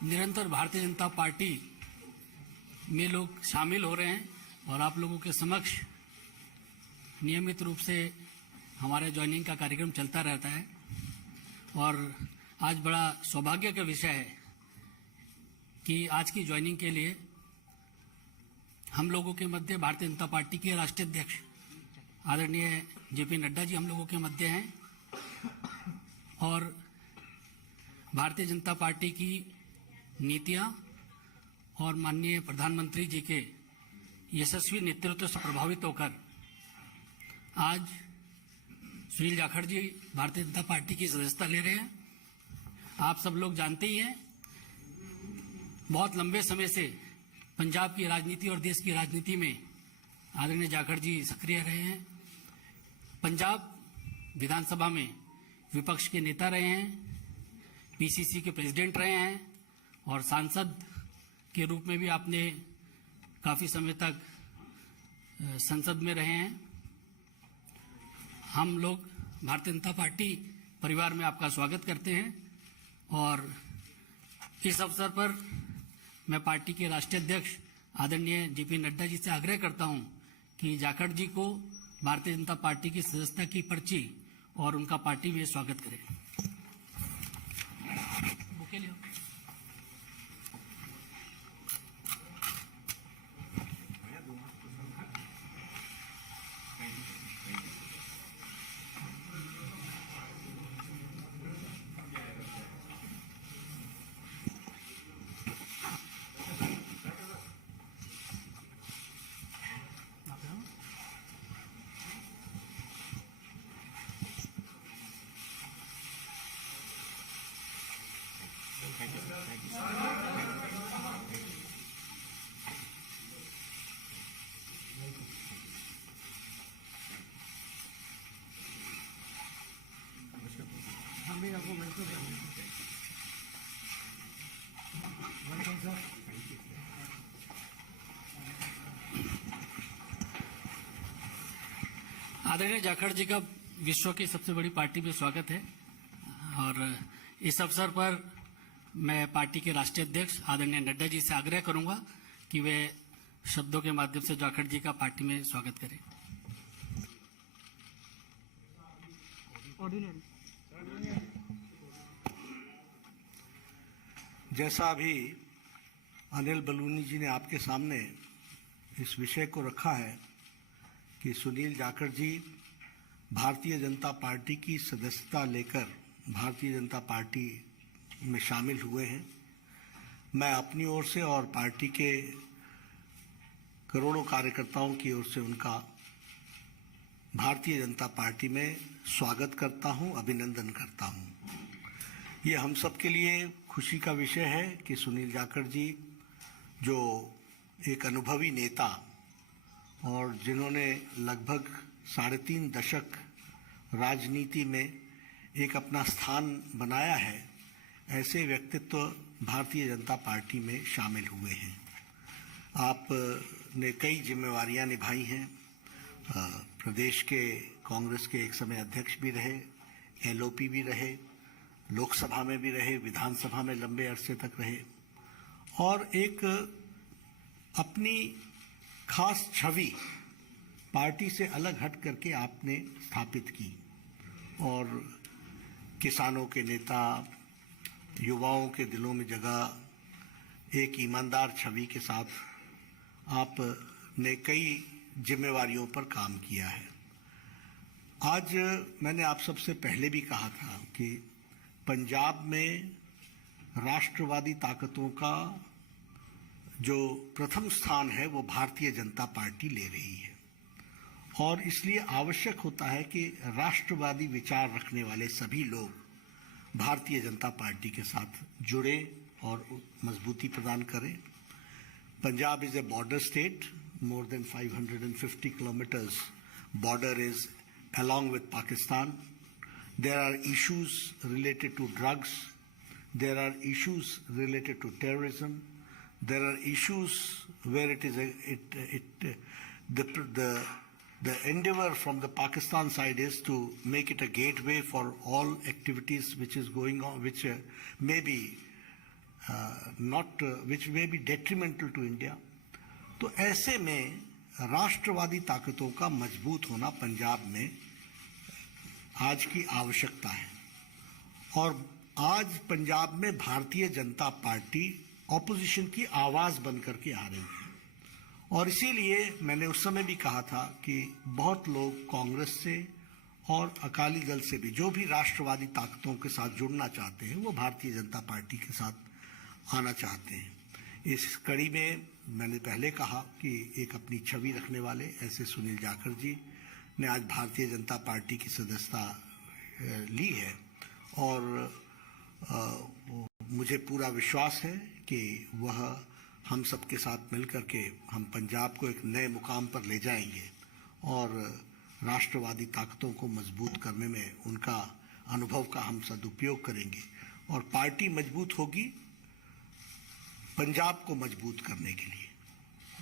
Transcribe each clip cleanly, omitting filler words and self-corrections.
निरंतर भारतीय जनता पार्टी में लोग शामिल हो रहे हैं और आप लोगों के समक्ष नियमित रूप से हमारे ज्वाइनिंग का कार्यक्रम चलता रहता है। और आज बड़ा सौभाग्य का विषय है कि आज की ज्वाइनिंग के लिए हम लोगों के मध्य भारतीय जनता पार्टी के राष्ट्रीय अध्यक्ष आदरणीय जेपी नड्डा जी हम लोगों के मध्य हैं और भारतीय जनता पार्टी की नीतियां और माननीय प्रधानमंत्री जी के यशस्वी नेतृत्व से प्रभावित होकर आज सुनील जाखड़ जी भारतीय जनता पार्टी की सदस्यता ले रहे हैं। आप सब लोग जानते ही हैं, बहुत लंबे समय से पंजाब की राजनीति और देश की राजनीति में आदरणीय जाखड़ जी सक्रिय रहे हैं। पंजाब विधानसभा में विपक्ष के नेता रहे हैं, पीसीसी के प्रेसिडेंट रहे हैं और सांसद के रूप में भी आपने काफी समय तक संसद में रहे हैं। हम लोग भारतीय जनता पार्टी परिवार में आपका स्वागत करते हैं और इस अवसर पर मैं पार्टी के राष्ट्रीय अध्यक्ष आदरणीय जेपी नड्डा जी से आग्रह करता हूं कि जाखड़ जी को भारतीय जनता पार्टी की सदस्यता की पर्ची और उनका पार्टी में स्वागत करें। बुके लियो। आदरणीय जाखड़ जी का विश्व की सबसे बड़ी पार्टी में स्वागत है और इस अवसर पर मैं पार्टी के राष्ट्रीय अध्यक्ष आदरणीय नड्डा जी से आग्रह करूंगा कि वे शब्दों के माध्यम से जाखड़ जी का पार्टी में स्वागत करें। जैसा अभी अनिल बलूनी जी ने आपके सामने इस विषय को रखा है कि सुनील जाखड़ जी भारतीय जनता पार्टी की सदस्यता लेकर भारतीय जनता पार्टी में शामिल हुए हैं, मैं अपनी ओर से और पार्टी के करोड़ों कार्यकर्ताओं की ओर से उनका भारतीय जनता पार्टी में स्वागत करता हूं, अभिनंदन करता हूं। ये हम सब के लिए खुशी का विषय है कि सुनील जाखड़ जी जो एक अनुभवी नेता और जिन्होंने लगभग 3.5 दशक राजनीति में एक अपना स्थान बनाया है, ऐसे व्यक्तित्व भारतीय जनता पार्टी में शामिल हुए हैं। आपने कई जिम्मेवारियां निभाई हैं, प्रदेश के कांग्रेस के एक समय अध्यक्ष भी रहे, एलओपी भी रहे, लोकसभा में भी रहे, विधानसभा में लंबे अरसे तक रहे और एक अपनी खास छवि पार्टी से अलग हट करके आपने स्थापित की और किसानों के नेता, युवाओं के दिलों में जगह एक ईमानदार छवि के साथ आपने कई जिम्मेवारियों पर काम किया है। आज मैंने आप सबसे पहले भी कहा था कि पंजाब में राष्ट्रवादी ताकतों का जो प्रथम स्थान है वो भारतीय जनता पार्टी ले रही है और इसलिए आवश्यक होता है कि राष्ट्रवादी विचार रखने वाले सभी लोग भारतीय जनता पार्टी के साथ जुड़े और मजबूती प्रदान करें। Punjab is a border state, more than 550 kilometers border is along with Pakistan. There are issues related to drugs, there are issues related to terrorism, there are issues where it is the endeavor from the Pakistan side is to make it a gateway for all activities which is going on, which may be not which may be detrimental to India. तो ऐसे में राष्ट्रवादी ताकतों का मजबूत होना पंजाब में आज की आवश्यकता है। और आज पंजाब में भारतीय जनता पार्टी ऑपोजिशन की आवाज बन करके आ रही है, और इसीलिए मैंने उस समय भी कहा था कि बहुत लोग कांग्रेस से और अकाली दल से भी, जो भी राष्ट्रवादी ताकतों के साथ जुड़ना चाहते हैं, वो भारतीय जनता पार्टी के साथ आना चाहते हैं। इस कड़ी में मैंने पहले कहा कि एक अपनी छवि रखने वाले ऐसे सुनील जाखड़ जी ने आज भारतीय जनता पार्टी की सदस्यता ली है, और मुझे पूरा विश्वास है कि वह हम सबके साथ मिलकर के हम पंजाब को एक नए मुकाम पर ले जाएंगे और राष्ट्रवादी ताकतों को मजबूत करने में उनका अनुभव का हम सदुपयोग करेंगे, और पार्टी मजबूत होगी पंजाब को मजबूत करने के लिए,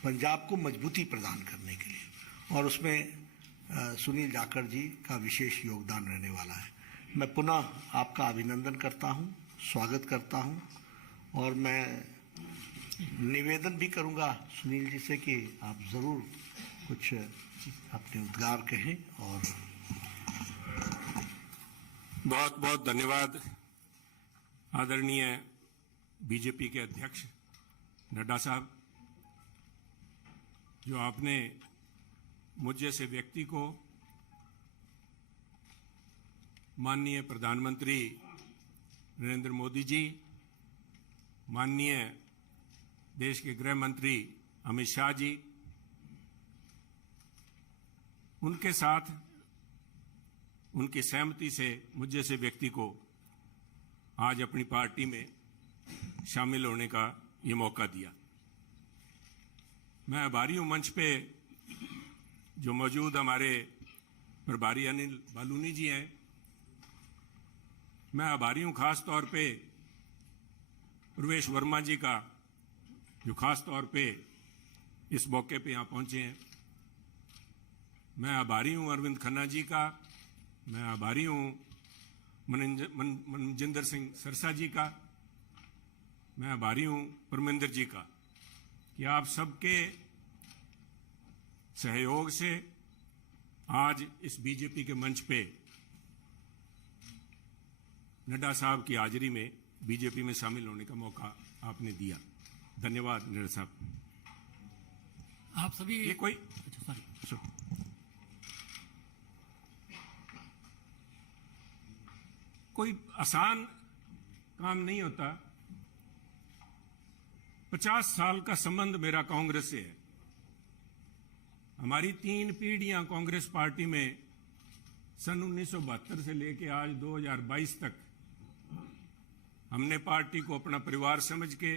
पंजाब को मजबूती प्रदान करने के लिए, और उसमें सुनील जाखड़ जी का विशेष योगदान रहने वाला है। मैं पुनः आपका अभिनंदन करता हूं, स्वागत करता हूं, और मैं निवेदन भी करूंगा सुनील जी से कि आप जरूर कुछ अपने उद्गार कहें। और बहुत बहुत धन्यवाद आदरणीय बीजेपी के अध्यक्ष नड्डा साहब, जो आपने मुझ जैसे व्यक्ति को माननीय प्रधानमंत्री नरेंद्र मोदी जी, माननीय देश के गृह मंत्री अमित शाह जी, उनके साथ उनकी सहमति से मुझ जैसे व्यक्ति को आज अपनी पार्टी में शामिल होने का ये मौका दिया। मैं आभारी हूं मंच पे जो मौजूद हमारे प्रभारी अनिल बालूनी जी हैं। मैं आभारी हूं खास तौर पे प्रवेश वर्मा जी का, जो खास तौर पे इस मौके पे यहां पहुंचे हैं। मैं आभारी हूं अरविंद खन्ना जी का, मैं आभारी हूं मनजिंदर सिंह सरसा जी का, मैं आभारी हूं परमिंदर जी का, कि आप सबके सहयोग से आज इस बीजेपी के मंच पे नड्डा साहब की हाजिरी में बीजेपी में शामिल होने का मौका आपने दिया। धन्यवाद नड्डा साहब। आप सभी ये कोई कोई आसान काम नहीं होता। 50 साल का संबंध मेरा कांग्रेस से है। हमारी 3 पीढ़ियां कांग्रेस पार्टी में सन 1972 से लेकर आज 2022 तक हमने पार्टी को अपना परिवार समझ के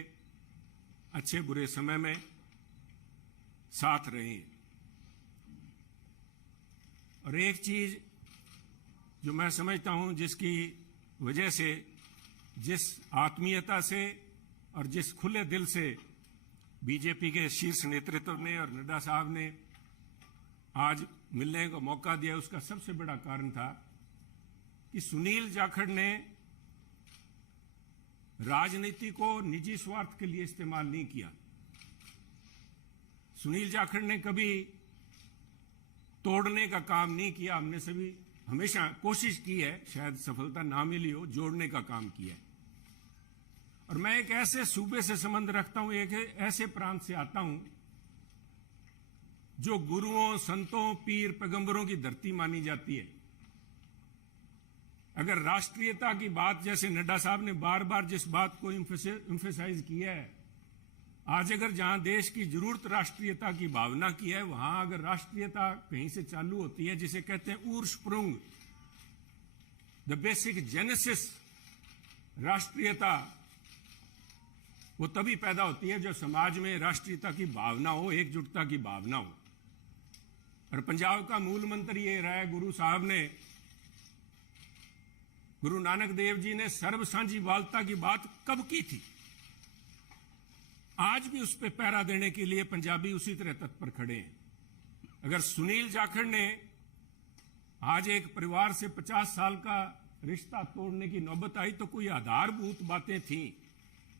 अच्छे बुरे समय में साथ रहे हैं। और एक चीज जो मैं समझता हूं, जिसकी वजह से, जिस आत्मीयता से और जिस खुले दिल से बीजेपी के शीर्ष नेतृत्व ने और नड्डा साहब ने आज मिलने का मौका दिया, उसका सबसे बड़ा कारण था कि सुनील जाखड़ ने राजनीति को निजी स्वार्थ के लिए इस्तेमाल नहीं किया। सुनील जाखड़ ने कभी तोड़ने का काम नहीं किया। हमने सभी हमेशा कोशिश की है, शायद सफलता ना मिली हो, जोड़ने का काम किया है। और मैं एक ऐसे सूबे से संबंध रखता हूं, एक ऐसे प्रांत से आता हूं जो गुरुओं, संतों, पीर, पैगंबरों की धरती मानी जाती है। अगर राष्ट्रीयता की बात, जैसे नड्डा साहब ने बार बार जिस बात को एम्फेसाइज किया है, आज अगर जहां देश की जरूरत राष्ट्रीयता की भावना की है, वहां अगर राष्ट्रीयता कहीं से चालू होती है, जिसे कहते हैं उर्स्प्रुंग, द बेसिक जेनेसिस राष्ट्रीयता, वो तभी पैदा होती है जब समाज में राष्ट्रीयता की भावना हो, एकजुटता की भावना हो। और पंजाब का मूल मंत्र ये रहा है, गुरु साहब ने, गुरु नानक देव जी ने सर्व साझीवालता की बात कब की थी? आज भी उस पर पहरा देने के लिए पंजाबी उसी तरह तत्पर खड़े हैं। अगर सुनील जाखड़ ने आज एक परिवार से 50 साल का रिश्ता तोड़ने की नौबत आई तो कोई आधारभूत बातें थीं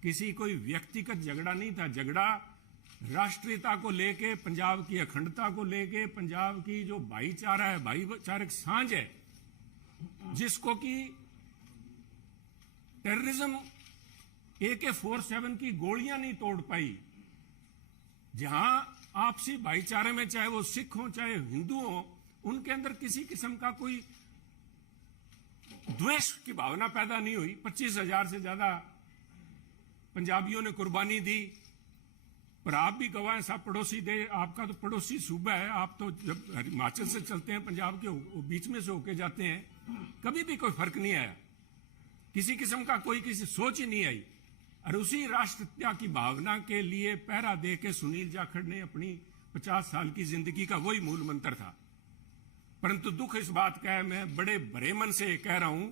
किसी कोई व्यक्तिगत झगड़ा नहीं था। झगड़ा राष्ट्रीयता को लेके, पंजाब की अखंडता को लेके, पंजाब की जो भाईचारा है, भाईचारक सांझ है, जिसको कि टेररिज्म AK-47 की गोलियां नहीं तोड़ पाई। जहां आपसी भाईचारे में, चाहे वो सिख हो चाहे हिंदू हो, उनके अंदर किसी किस्म का कोई द्वेष की भावना पैदा नहीं हुई। 25,000 से ज्यादा पंजाबियों ने कुर्बानी दी। पर आप भी गवाह हैं, साहब पड़ोसी दे, आपका तो पड़ोसी सूबा है, आप तो जब हिमाचल से चलते हैं, पंजाब के बीच में से होके जाते हैं, कभी भी कोई फर्क नहीं आया, किसी किस्म का कोई किसी सोच ही नहीं आई। और उसी राष्ट्रीयता की भावना के लिए पहरा दे के सुनील जाखड़ ने अपनी 50 साल की जिंदगी का वही मूल मंत्र था। परंतु दुख इस बात का है, मैं बड़े भरे मन से कह रहा हूं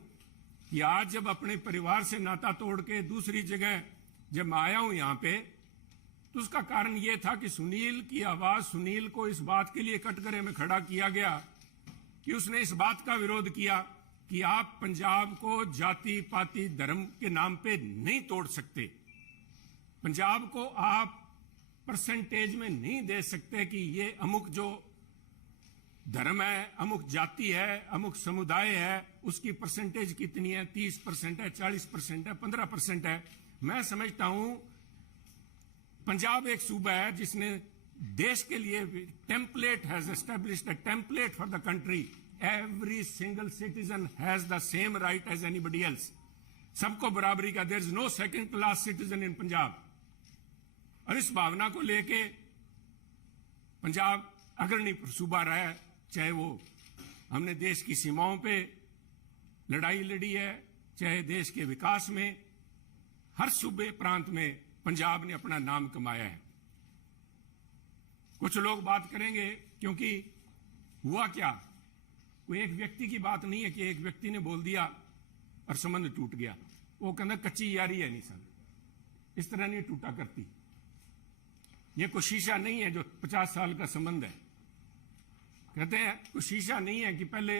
कि आज जब अपने परिवार से नाता तोड़ के दूसरी जगह जब मैं आया हूं यहां पे, तो उसका कारण यह था कि सुनील की आवाज, सुनील को इस बात के लिए कटघरे में खड़ा किया गया कि उसने इस बात का विरोध किया कि आप पंजाब को जाति पाति धर्म के नाम पे नहीं तोड़ सकते। पंजाब को आप परसेंटेज में नहीं दे सकते कि ये अमुक जो धर्म है, अमुक जाति है, अमुक समुदाय है, उसकी परसेंटेज कितनी है, 30% है, 40% है, 15% है। मैं समझता हूं पंजाब एक सूबा है जिसने देश के लिए template has established a template for the country. Every single citizen has the same right as anybody else. सबको बराबरी का, there is no second class citizen in Punjab. और इस भावना को लेके पंजाब अग्रणी सूबा रहा है, चाहे वो हमने देश की सीमाओं पे लड़ाई लड़ी है, चाहे देश के विकास में, हर सूबे प्रांत में पंजाब ने अपना नाम कमाया है। कुछ लोग बात करेंगे, क्योंकि हुआ क्या, कोई एक व्यक्ति की बात नहीं है कि एक व्यक्ति ने बोल दिया और संबंध टूट गया। वो कहना कच्ची यारी है, नहीं सन इस तरह नहीं टूटा करती। ये कोई शीशा नहीं है जो 50 साल का संबंध है। कहते हैं कोई शीशा नहीं है कि पहले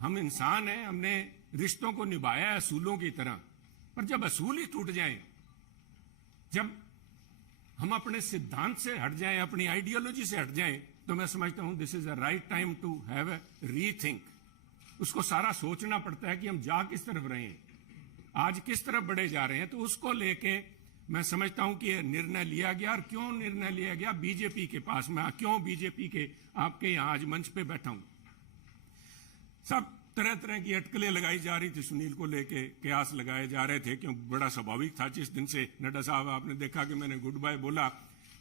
हम इंसान हैं, हमने रिश्तों को निभाया असूलों की तरह, पर जब असूल ही टूट जाएं, जब हम अपने सिद्धांत से हट जाएं, अपनी आइडियोलॉजी से हट जाएं, तो मैं समझता हूं this is a right time to have a rethink. उसको सारा सोचना पड़ता है कि हम जा किस तरफ रहे हैं, आज किस तरफ बढ़े जा रहे हैं। तो उसको लेके मैं समझता हूं कि यह निर्णय लिया गया। और क्यों निर्णय लिया गया बीजेपी के पास, मैं क्यों बीजेपी के आपके यहां आज मंच पे बैठा हूं। सब तरह तरह की अटकलें लगाई जा रही थी सुनील को लेके, कयास लगाए जा रहे थे, क्यों बड़ा स्वाभाविक था। जिस दिन से नड्डा साहब आपने देखा कि मैंने गुड बाय बोला,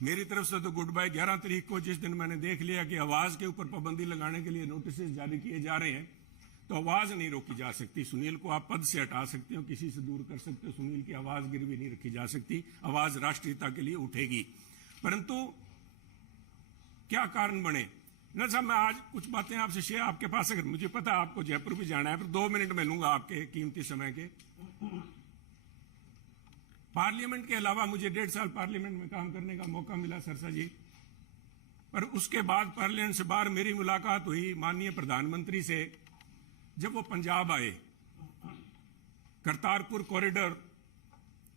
मेरी तरफ से तो गुड बाय 11 तारीख को, जिस दिन मैंने देख लिया कि आवाज के ऊपर पाबंदी लगाने के लिए नोटिस जारी किए जा रहे हैं, तो आवाज नहीं रोकी जा सकती। सुनील को आप पद से हटा सकते हो, किसी से दूर कर सकते हो, सुनील की आवाज गिरवी नहीं रखी जा सकती। आवाज राष्ट्रीयता के लिए उठेगी। परंतु क्या कारण बने न साहब, मैं आज कुछ बातें आपसे शेयर, आपके पास अगर मुझे पता है आपको जयपुर भी जाना है, पर 2 मिनट में लूंगा आपके कीमती समय के। पार्लियामेंट के अलावा मुझे 1.5 साल पार्लियामेंट में काम करने का मौका मिला सरसा जी, पर उसके बाद पार्लियामेंट से बाहर मेरी मुलाकात हुई माननीय प्रधानमंत्री से, जब वो पंजाब आए। करतारपुर कॉरिडोर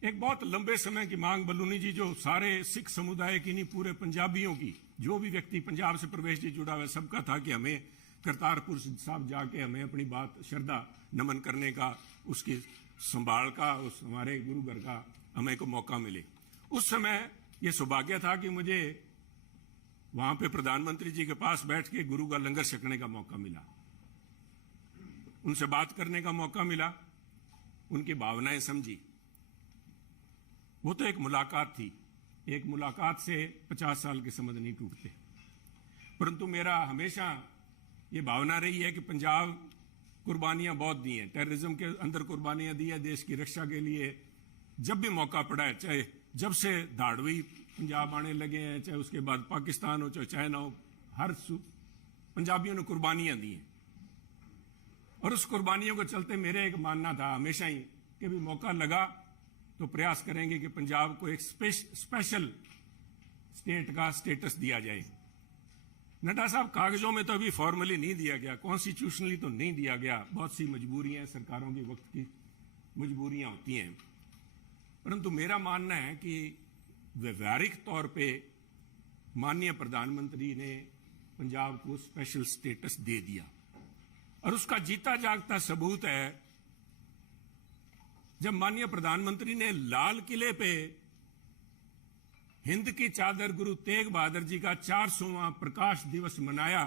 एक बहुत लंबे समय की मांग, बलूनी जी, जो सारे सिख समुदाय की नहीं, पूरे पंजाबियों की, जो भी व्यक्ति पंजाब से प्रवेश से जुड़ा हुआ सबका था कि हमें करतारपुर साहब जाके हमें अपनी बात श्रद्धा नमन करने का, उसकी संभाल का, उस हमारे गुरु घर का हमें को मौका मिले। उस समय ये सौभाग्य था कि मुझे वहां पे प्रधानमंत्री जी के पास बैठ के गुरु का लंगर छकने का मौका मिला, उनसे बात करने का मौका मिला, उनकी भावनाएं समझी। वो तो एक मुलाकात थी, एक मुलाकात से 50 साल के संबंध नहीं टूटते। परंतु मेरा हमेशा ये भावना रही है कि पंजाब कुर्बानियां बहुत दी हैं, टेररिज्म के अंदर कुर्बानियां दी है देश की रक्षा के लिए। जब भी मौका पड़ा है, चाहे जब से धाड़वी पंजाब आने लगे हैं, चाहे उसके बाद पाकिस्तान हो, चाहे चाइना हो, हर पंजाबियों ने कुर्बानियां दी हैं। और उस कुर्बानियों को चलते मेरे एक मानना था हमेशा ही कि भी मौका लगा तो प्रयास करेंगे कि पंजाब को एक स्पेशल स्टेट का स्टेटस दिया जाए। नड्डा साहब, कागजों में तो अभी फॉर्मली नहीं दिया गया, कॉन्स्टिट्यूशनली तो नहीं दिया गया, बहुत सी मजबूरियां, सरकारों की वक्त की मजबूरियां होती हैं। पर परंतु मेरा मानना है कि व्यवहारिक तौर पे माननीय प्रधानमंत्री ने पंजाब को स्पेशल स्टेटस दे दिया और उसका जीता जागता सबूत है जब माननीय प्रधानमंत्री ने लाल किले पे हिंद की चादर गुरु तेग बहादुर जी का 400वां प्रकाश दिवस मनाया,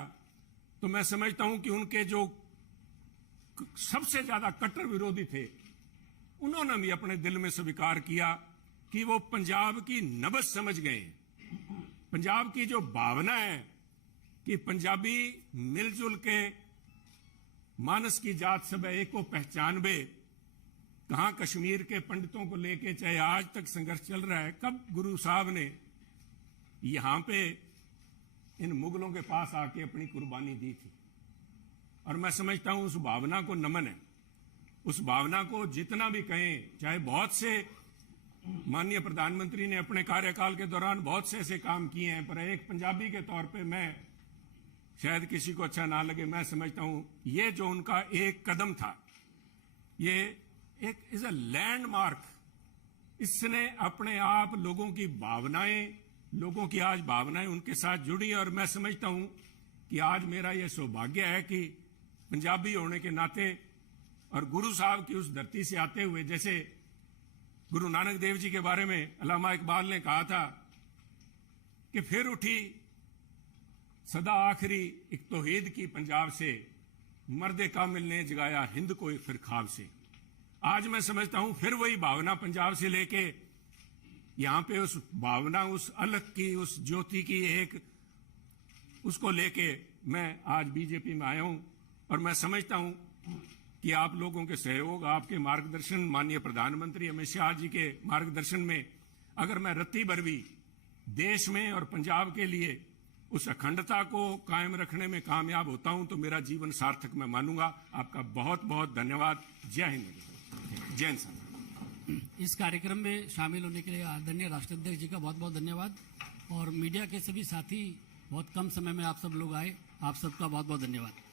तो मैं समझता हूं कि उनके जो सबसे ज्यादा कट्टर विरोधी थे उन्होंने भी अपने दिल में स्वीकार किया कि वो पंजाब की नब्ज समझ गए। पंजाब की जो भावना है कि पंजाबी मिलजुल के मानस की जात सब एक को पहचानबे, कहां कश्मीर के पंडितों को लेके चाहे आज तक संघर्ष चल रहा है, कब गुरु साहब ने यहां पे इन मुगलों के पास आके अपनी कुर्बानी दी थी। और मैं समझता हूं उस भावना को नमन है, उस भावना को जितना भी कहें, चाहे बहुत से माननीय प्रधानमंत्री ने अपने कार्यकाल के दौरान बहुत से ऐसे काम किए हैं, पर एक पंजाबी के तौर पे मैं, शायद किसी को अच्छा ना लगे, मैं समझता हूं ये जो उनका एक कदम था ये एक इज अ लैंडमार्क। इसने अपने आप लोगों की भावनाएं, लोगों की आज भावनाएं उनके साथ जुड़ी। और मैं समझता हूं कि आज मेरा यह सौभाग्य है कि पंजाबी होने के नाते और गुरु साहब की उस धरती से आते हुए, जैसे गुरु नानक देव जी के बारे में अल्लामा इकबाल ने कहा था कि फिर उठी सदा आखिरी एक तौहीद की पंजाब से, मर्दे कामिल ने जगाया हिंद को फिर ख्वाब से। आज मैं समझता हूं फिर वही भावना पंजाब से लेके यहां पे उस भावना, उस अलग की, उस ज्योति की एक उसको लेके मैं आज बीजेपी में आया हूं। और मैं समझता हूं कि आप लोगों के सहयोग, आपके मार्गदर्शन, माननीय प्रधानमंत्री अमित शाह जी के मार्गदर्शन में अगर मैं रत्ती भर भी देश में और पंजाब के लिए उस अखंडता को कायम रखने में कामयाब होता हूं तो मेरा जीवन सार्थक मैं मानूंगा। आपका बहुत बहुत धन्यवाद। जय हिंद, जय हिंद। इस कार्यक्रम में शामिल होने के लिए आदरणीय राष्ट्राध्यक्ष जी का बहुत बहुत धन्यवाद। और मीडिया के सभी साथी, बहुत कम समय में आप सब लोग आए, आप सबका बहुत बहुत धन्यवाद।